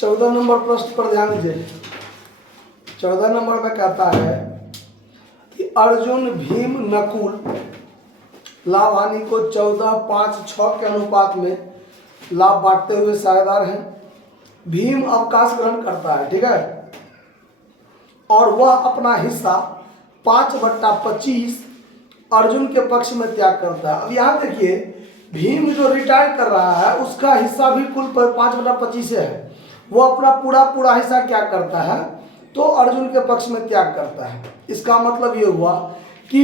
14 number प्रश्न पर ध्यान दीजिए। 14 नंबर में कहता है कि अर्जुन, भीम, नकुल लाभ हानि को 14, 5, 6 के अनुपात में लाभ बांटते हुए साझेदार हैं। भीम अवकाश ग्रहण करता है, ठीक है, और वह अपना हिस्सा 5/25 अर्जुन के पक्ष में त्याग करता है। अब यहाँ देखिए, भीम जो रिटायर कर रहा है उसका हिस्सा भी कुल 5/25 है। वो अपना पूरा हिस्सा क्या करता है, तो अर्जुन के पक्ष में त्याग करता है। इसका मतलब ये हुआ कि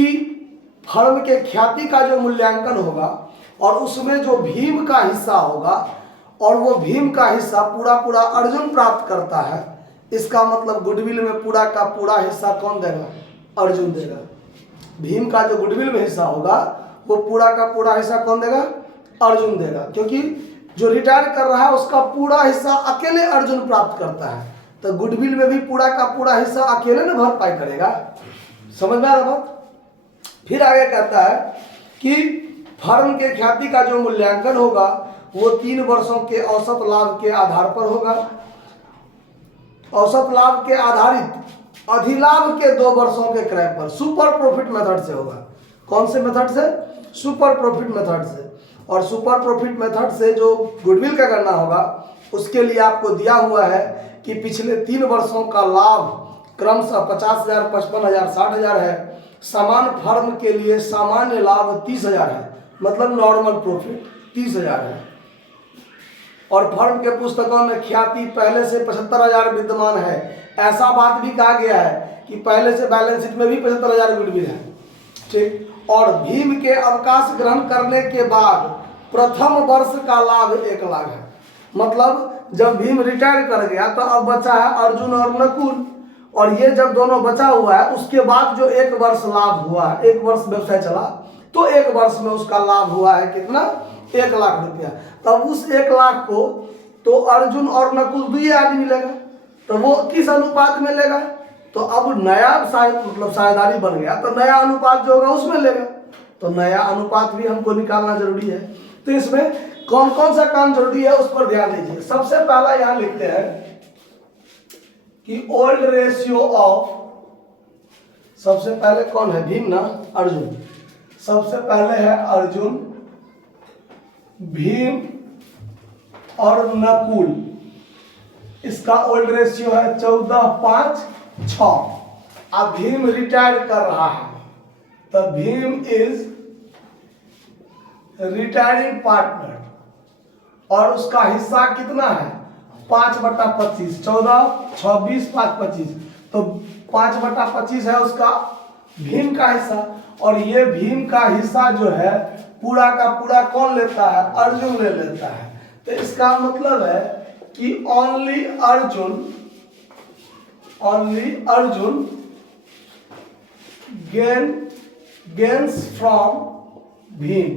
फर्म के ख्याति का जो मूल्यांकन होगा और उसमें जो भीम का हिस्सा होगा और वो भीम का हिस्सा पूरा अर्जुन प्राप्त करता है। इसका मतलब गुडविल में पूरा का पूरा हिस्सा कौन देगा, अर्जुन देगा। भीम का जो गुडविल में हिस्सा होगा वो पूरा का पूरा हिस्सा कौन देगा, अर्जुन देगा, क्योंकि जो रिटायर कर रहा है उसका पूरा हिस्सा अकेले अर्जुन प्राप्त करता है। तो गुडविल में भी पूरा का पूरा हिस्सा अकेले न भरपाई करेगा। समझ में आ रहा बात। फिर आगे कहता है कि फर्म के ख्याति का जो मूल्यांकन होगा वो 3 वर्षों के औसत लाभ के आधार पर होगा। औसत लाभ के आधारित अधिलाभ के 2 वर्षों के क्रय पर सुपर प्रॉफिट मेथड से होगा। कौन से मेथड से, सुपर प्रॉफिट मेथड से। और सुपर प्रॉफिट मेथड से जो गुडविल का गणना होगा उसके लिए आपको दिया हुआ है कि पिछले 3 वर्षों का लाभ क्रमशः 50,000, 55,000, 60,000 है। समान फर्म के लिए सामान्य लाभ 30,000 है, मतलब नॉर्मल प्रॉफिट 30,000 है। और फर्म के पुस्तकों में ख्याति पहले से 75,000 विद्यमान है। ऐसा बात भी कहा गया है कि पहले से बैलेंस शीट में भी 75,000 गुडविल है, ठीक। और भीम के अवकाश ग्रहण करने के बाद प्रथम वर्ष का लाभ 1 लाख है। मतलब जब भीम रिटायर कर गया तो अब बचा है अर्जुन और नकुल, और ये जब दोनों बचा हुआ है उसके बाद जो 1 वर्ष लाभ हुआ है, 1 वर्ष व्यवसाय चला तो 1 वर्ष में उसका लाभ हुआ है कितना, 1 लाख रुपया। तब उस 1 लाख को तो अर्जुन और नकुल 2 आदमी लेगा, तो वो किस अनुपात में लेगा, तो अब नया मतलब साझेदारी बन गया तो नया अनुपात जो होगा उसमें लेगा। तो नया अनुपात भी हमको निकालना जरूरी है। तो इसमें कौन कौन सा काम जरूरी है उस पर ध्यान दीजिए। सबसे पहला यहां लिखते हैं कि ओल्ड रेशियो ऑफ, सबसे पहले कौन है, भीम ना, अर्जुन। सबसे पहले है अर्जुन, भीम और नकुल। इसका ओल्ड रेशियो है 14:5:6। अब भीम रिटायर कर रहा है तो भीम इज रिटायरिंग पार्टनर और उसका हिस्सा कितना है, 5/25। 14, 26, 5, 25, तो 5/25 है उसका भीम का हिस्सा। और ये भीम का हिस्सा जो है पूरा का पूरा कौन लेता है, अर्जुन ले लेता है। तो इसका मतलब है कि only Arjun gains from Bhim,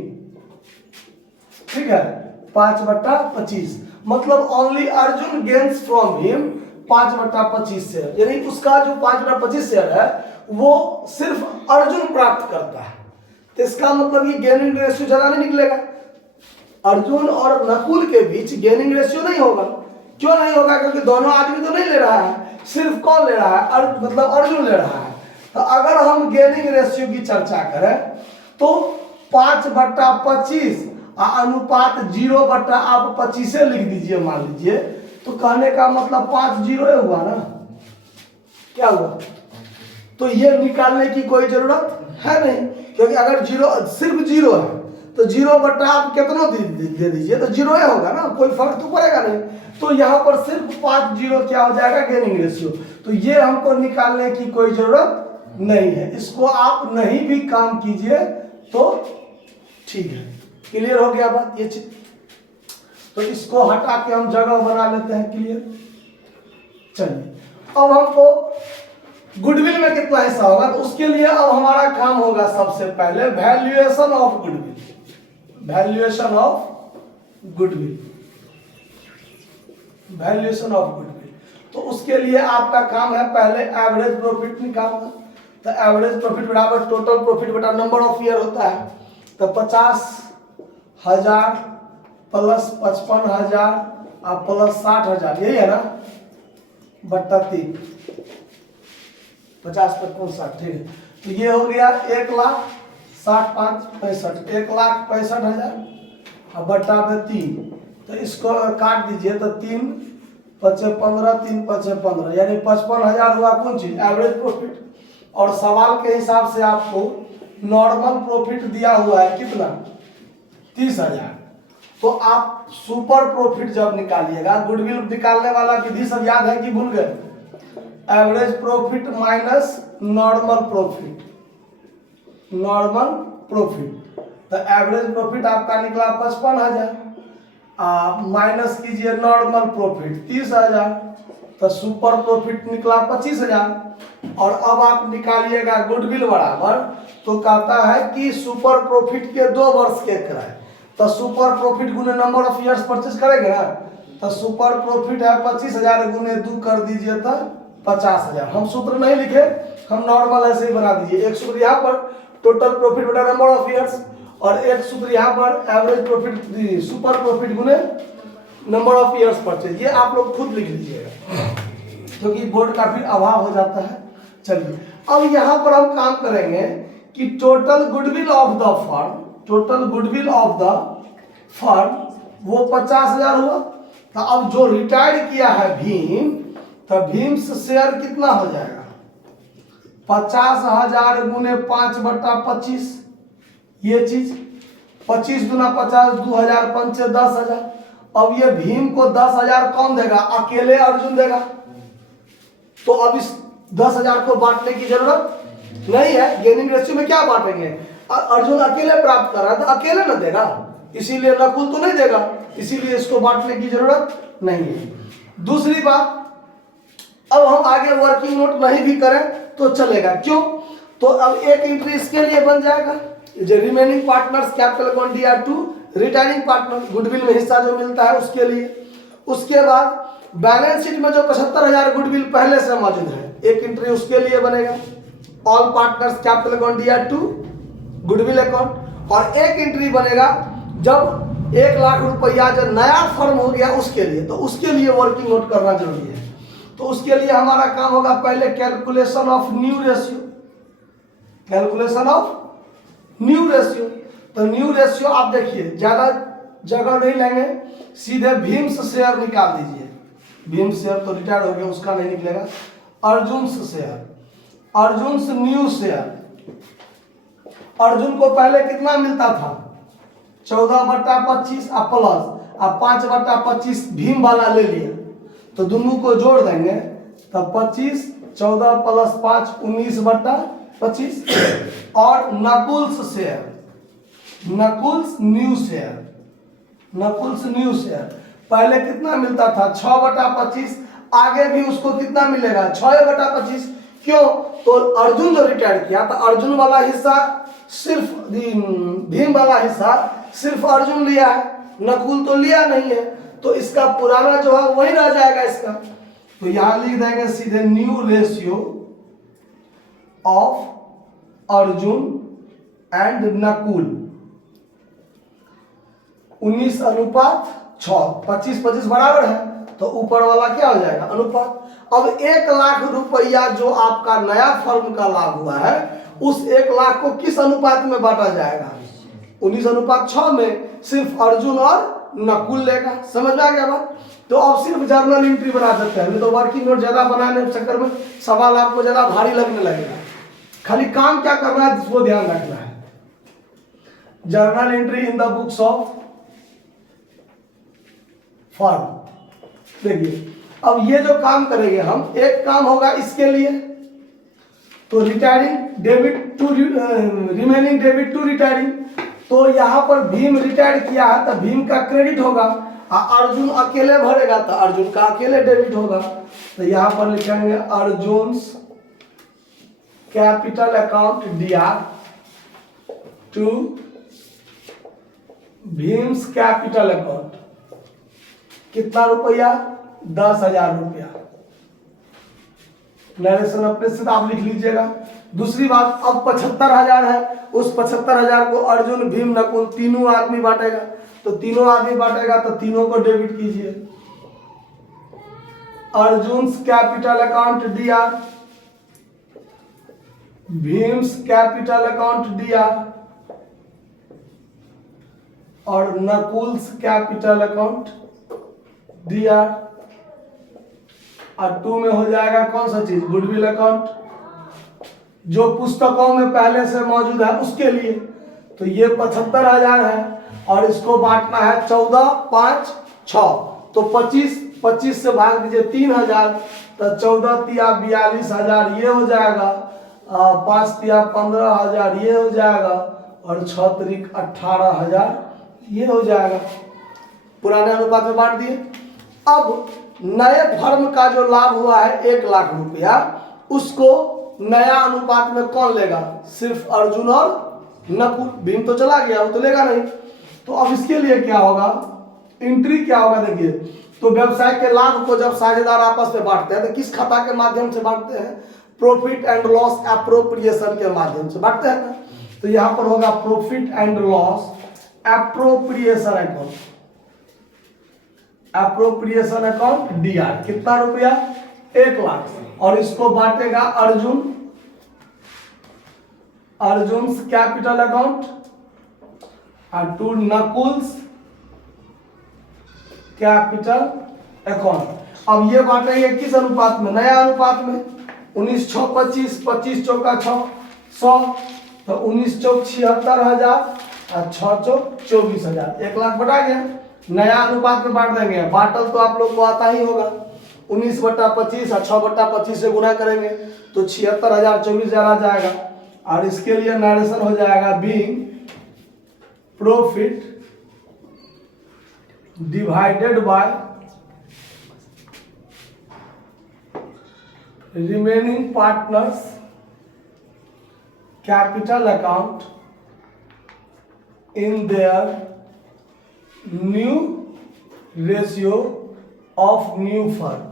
ठीक है, 5/25। मतलब only Arjun gains from Bhim 5/25 share, यानी उसका जो 5/25 शेयर है वो सिर्फ अर्जुन प्राप्त करता है। तो इसका मतलब ये गेनिंग रेशियो ज्यादा नहीं निकलेगा। अर्जुन और नकुल के बीच गेनिंग रेशियो नहीं होगा। क्यों नहीं होगा, क्योंकि दोनों आदमी तो नहीं ले रहा है, सिर्फ कौन ले रहा है, मतलब अर्जुन ले रहा है। तो अगर हम गेनिंग रेशियो की चर्चा करें तो 5/25 अनुपात 0/25 लिख दीजिए, मान लीजिए। तो कहने का मतलब 5 0 हुआ ना, क्या हुआ। तो ये निकालने की कोई जरूरत है नहीं, क्योंकि अगर सिर्फ 0 है तो 0 आप कितना दे दीजिए तो 0 होगा ना, कोई फर्क तो पड़ेगा नहीं। तो यहाँ पर सिर्फ 5 0 क्या हो जाएगा, गेनिंग रेशियो। तो ये हमको निकालने की कोई जरूरत नहीं है। इसको आप नहीं भी काम कीजिए तो ठीक है। क्लियर हो गया बात ये चीज। तो इसको हटा के हम जगह बना लेते हैं, क्लियर। चलिए अब हमको गुडविल में कितना हिस्सा होगा, तो उसके लिए अब हमारा काम होगा सबसे पहले valuation of goodwill. Valuation of goodwill, valuation of goodwill. तो उसके लिए आपका काम है पहले एवरेज प्रॉफिट निकालना। तो एवरेज प्रॉफिट बराबर टोटल प्रॉफिट बटा नंबर ऑफ ईयर होता है। तो 50,000 प्लस 55,000 अब प्लस 60,000, यही है ना, बट्टा 3, 50 55 60, ठीक है। तो ये हो गया 1,60,65,65, 1,65,65,000 अब बट्टा पे 3, तो इसको काट दीजिए तो 3 पचे 15, 3 पचे 15, यानी 55,000 हुआ कौन चीज, एवरेज प्रॉफिट। और सवाल के हिसाब से आपको नॉर्मल प्रॉफिट दिया हुआ है कितना, 30,000। तो आप सुपर प्रॉफिट जब निकालिएगा, गुडविल निकालने वाला विधि सब याद है कि भूल गए, average profit minus normal profit, normal profit. तो एवरेज प्रॉफिट आपका निकला 55,000, आप माइनस कीजिए नॉर्मल प्रॉफिट 30,000, तो सुपर प्रॉफिट निकला 25,000। और अब आप निकालिएगा गुडविल बराबर, तो कहता है कि सुपर प्रॉफिट के 2 वर्ष के किराए, तो सुपर प्रॉफिट गुने नंबर ऑफ ईयर्स परचेज करेंगे ना, तो सुपर प्रॉफिट है 25,000 गुने 2 कर दीजिए तो 50,000। हम सूत्र नहीं लिखे, हम नॉर्मल ऐसे ही बना दीजिए। एक सूत्र यहाँ पर टोटल प्रॉफिट बटा नंबर ऑफ ईयर्स, और एक सूत्र यहाँ पर एवरेज प्रॉफिट सुपर प्रॉफिट गुने नंबर ऑफ ईयर्स परचेज। ये आप लोग खुद लिख लीजिएगा क्योंकि बोर्ड का फिर अभाव हो जाता है। चलिए अब यहाँ पर हम काम करेंगे कि total goodwill of the firm, total goodwill of the firm वो 50,000 हुआ। तो अब जो रिटायर किया है भीम, तो भीम से शेयर कितना हो जाएगा, 50,000 गुने 5/25, ये चीज 25 गुना 50, 2,000 पंचे 10,000। अब ये भीम को 10,000 कौन देगा, अकेले अर्जुन देगा। तो अब इस 10,000 को बांटने की जरूरत नहीं है, गेनिंग रेशियो में क्या बांटेंगे, अर्जुन अकेले प्राप्त कर रहा है तो अकेले ना देगा, इसीलिए नकुल तो नहीं देगा, इसीलिए इसको बांटने की जरूरत नहीं है। दूसरी बात, अब हम आगे वर्किंग नोट नहीं भी करें तो चलेगा, क्यों, तो अब एक एंट्री इसके लिए बन जाएगा, जो remaining partners capital quantity are to retiring partner, goodwill में हिस्सा जो मिलता है उसके लिए। उसके बाद बैलेंस शीट में जो 75,000 गुडविल पहले से मौजूद है, एक एंट्री उसके लिए बनेगा, all partners capital quantity are to goodwill account. और एक एंट्री बनेगा जब 1,00,000 रुपया जो नया फर्म हो गया उसके लिए, तो उसके लिए वर्किंग नोट करना जरूरी है। तो उसके लिए हमारा काम होगा पहले calculation of new ratio, calculation of new ratio. तो न्यू रेशियो आप देखिए ज्यादा जगह नहीं लेंगे, सीधे भीम से शेयर निकाल दीजिए, भीम शेयर तो रिटायर हो गया उसका नहीं निकलेगा, अर्जुन से शेयर, अर्जुन से न्यू शेयर। अर्जुन को पहले कितना मिलता था, 14/25 प्लस 5/25 भीम वाला ले लिया, तो दोनों को जोड़ देंगे तो 25, 14 प्लस 5 19/25। और Nakul's share, Nakul's new share, Nakul's new share पहले कितना मिलता था 6/25, आगे भी उसको कितना मिलेगा 6/25। क्यों, तो अर्जुन जो रिटायर किया तो अर्जुन वाला हिस्सा सिर्फ भीम वाला हिस्सा सिर्फ अर्जुन लिया है, नकुल तो लिया नहीं है, तो इसका पुराना जो है वही रह जाएगा इसका। तो यहां लिख देंगे सीधे new ratio of Arjun and Nakul 19:6, 25-25 बराबर है, तो ऊपर वाला क्या हो जाएगा अनुपात। अब 1,00,000 रुपया जो आपका नया फर्म का लाभ हुआ है, उस 1,00,000 को किस अनुपात में बांटा जाएगा, 19:6 में सिर्फ अर्जुन और नकुल लेगा। समझ में आ गया बात। तो अब सिर्फ जर्नल एंट्री बना सकते हैं, नहीं तो वर्किंग नोट ज्यादा बनाने के चक्कर में सवाल आपको ज्यादा भारी लगने लगेगा। खाली काम क्या करना है इसको ध्यान रखना है, journal entry in the books of firm. देखिए अब ये जो काम करेंगे हम, एक काम होगा इसके लिए, तो retiring debit to remaining debit to retiring. तो यहाँ पर भीम रिटायर किया है तो भीम का क्रेडिट होगा, अर्जुन अकेले भरेगा तो अर्जुन का अकेले डेबिट होगा। तो यहाँ पर लिखेंगे Arjun's capital account DR to Bhim's capital account, कितना रुपया 10,000 रुपया। नरेशन अपने से आप लिख लीजिएगा। दूसरी बात, अब 75,000 है, उस 75,000 को अर्जुन भीम नकुल तीनों आदमी बांटेगा, तो तीनों आदमी बांटेगा तो तीनों को डेबिट कीजिए, Arjun's capital account DR, Bhim's capital account DR और नकुल्स कैपिटल अकाउंट DR। और 2 में हो जाएगा कौन सा चीज, गुडविल अकाउंट, जो पुस्तकों में पहले से मौजूद है उसके लिए। तो ये 75,000 है और इसको बांटना है 14, 5, 6। तो 25 से भाग दीजिए 3,000, तो 14 तिया 42,000 ये हो जाएगा, 5 तिया 15,000 ये हो जाएगा और 6 तरीक 18,000 ये हो जाएगा। पुराने अनुपात में बांट दिए। अब नए फर्म का जो लाभ हुआ है 1 लाख रुपया, उसको नया अनुपात में कौन लेगा, सिर्फ अर्जुन और नकुल। भीम तो चला गया, वो तो लेगा नहीं। तो अब इसके लिए क्या होगा, एंट्री क्या होगा देखिए। तो व्यवसाय के लाभ को जब साझेदार आपस में बांटते हैं तो किस खाता के माध्यम से बांटते हैं, प्रॉफिट एंड लॉस एप्रोप्रिएशन के माध्यम से बांटते हैं ना। तो यहां पर होगा profit and loss appropriation account, appropriation account DR। कितना रुपया, 1 लाख। और इसको बांटेगा अर्जुन्स कैपिटल अकाउंट और टू नकुल्स कैपिटल अकाउंट। अब ये बांटेंगे किस अनुपात में, नया अनुपात में। 19 6 25, 25 चौका 6 100, तो 19 चौक 76,000 और 6 चौक 24,000, 1 लाख बटा गया। नया अनुपात में बांट देंगे। बांटल तो आप लोग को आता ही होगा, 19/25 और 6/25 से गुना करेंगे तो 76,000 24,000 आ जाएगा। और इसके लिए नरेशन हो जाएगा being profit divided by remaining partners capital account in their new ratio of new firm.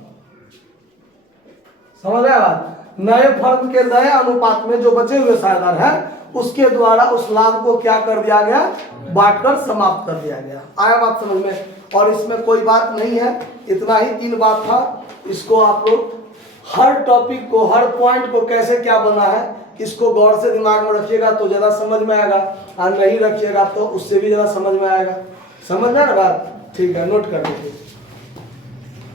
समझ रहे बात, नए फर्म के नए अनुपात में जो बचे हुए साझेदार हैं उसके द्वारा उस लाभ को क्या कर दिया गया, बांटकर समाप्त कर दिया गया। आया बात समझ में। और इसमें कोई बात नहीं है, इतना ही 3 बात था। इसको आप लोग हर टॉपिक को, हर पॉइंट को कैसे क्या बना है इसको गौर से दिमाग में रखिएगा तो ज़्यादा समझ में आएगा, और नहीं रखिएगा तो उससे भी ज़्यादा समझ में आएगा। समझ में आ रहा बात, ठीक है, नोट कर लीजिए।